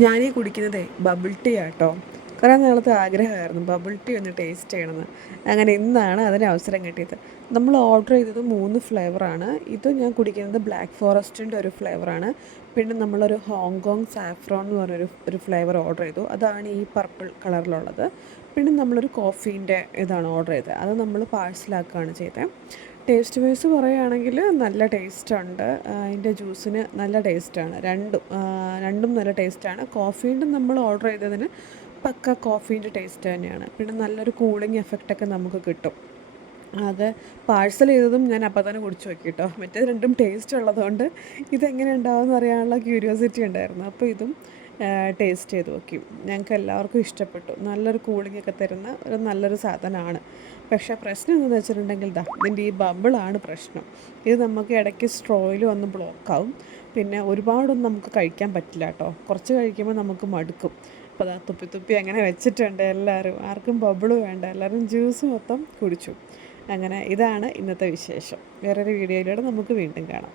ഞാനീ കുടിക്കുന്നതേ bubble tea ആട്ടോ. കുറേ നാളത്തെ ആഗ്രഹമായിരുന്നു ബബിൾ ടീ ഒന്ന് ടേസ്റ്റ് ചെയ്യണമെന്ന്. അങ്ങനെ ഇന്നാണ് അതിന് അവസരം കിട്ടിയത്. നമ്മൾ ഓർഡർ ചെയ്തത് 3 ഫ്ലേവറാണ്. ഇത് ഞാൻ കുടിക്കുന്നത് ബ്ലാക്ക് ഫോറസ്റ്റിൻ്റെ ഒരു ഫ്ലേവറാണ്. പിന്നെ നമ്മളൊരു ഹോങ്കോങ് സാഫ്രോൺ എന്ന് പറഞ്ഞൊരു ഫ്ലേവർ ഓർഡർ ചെയ്തു. അതാണ് ഈ പർപ്പിൾ കളറിലുള്ളത്. പിന്നെ നമ്മളൊരു കോഫീൻ്റെ ഇതാണ് ഓർഡർ ചെയ്തത്. അത് നമ്മൾ പാഴ്സലാക്കുകയാണ് ചെയ്തത്. ടേസ്റ്റ് വൈസ് പറയുകയാണെങ്കിൽ നല്ല ടേസ്റ്റുണ്ട്. അതിൻ്റെ ജ്യൂസിന് നല്ല ടേസ്റ്റാണ്. രണ്ടും നല്ല ടേസ്റ്റാണ്. കോഫീൻ്റെ നമ്മൾ ഓർഡർ ചെയ്തതിന് പക്ക കോഫീൻ്റെ ടേസ്റ്റ് തന്നെയാണ്. പിന്നെ നല്ലൊരു കൂളിംഗ് എഫക്റ്റൊക്കെ നമുക്ക് കിട്ടും. അത് പാഴ്സൽ ചെയ്തതും ഞാൻ അപ്പം തന്നെ കുടിച്ച് നോക്കി കേട്ടോ. മറ്റേത് രണ്ടും ടേസ്റ്റ് ഉള്ളതുകൊണ്ട് ഇതെങ്ങനെ ഉണ്ടാവുമെന്ന് അറിയാനുള്ള ക്യൂരിയോസിറ്റി ഉണ്ടായിരുന്നു. അപ്പോൾ ഇതും ടേസ്റ്റ് ചെയ്ത് നോക്കി. ഞങ്ങൾക്ക് എല്ലാവർക്കും ഇഷ്ടപ്പെട്ടു. നല്ലൊരു കൂളിംഗ് ഒക്കെ തരുന്ന നല്ലൊരു സാധനമാണ്. പക്ഷേ പ്രശ്നം എന്താണെന്ന് വെച്ചിട്ടുണ്ടെങ്കിൽ ഇതിൻ്റെ ഈ ബബിളാണ് പ്രശ്നം. ഇത് നമുക്ക് ഇടയ്ക്ക് സ്ട്രോയിൽ വന്ന് ബ്ലോക്കാവും. പിന്നെ ഒരുപാടൊന്നും നമുക്ക് കഴിക്കാൻ പറ്റില്ല കേട്ടോ. കുറച്ച് കഴിക്കുമ്പോൾ നമുക്ക് മടുക്കും. അപ്പോൾ തുപ്പി തുപ്പി അങ്ങനെ വെച്ചിട്ടുണ്ട് എല്ലാവരും. ആർക്കും ബബിള് വേണ്ട, എല്ലാവരും ജ്യൂസ് മൊത്തം കുടിച്ചു. അങ്ങനെ ഇതാണ് ഇന്നത്തെ വിശേഷം. വേറൊരു വീഡിയോയിലൂടെ നമുക്ക് വീണ്ടും കാണാം.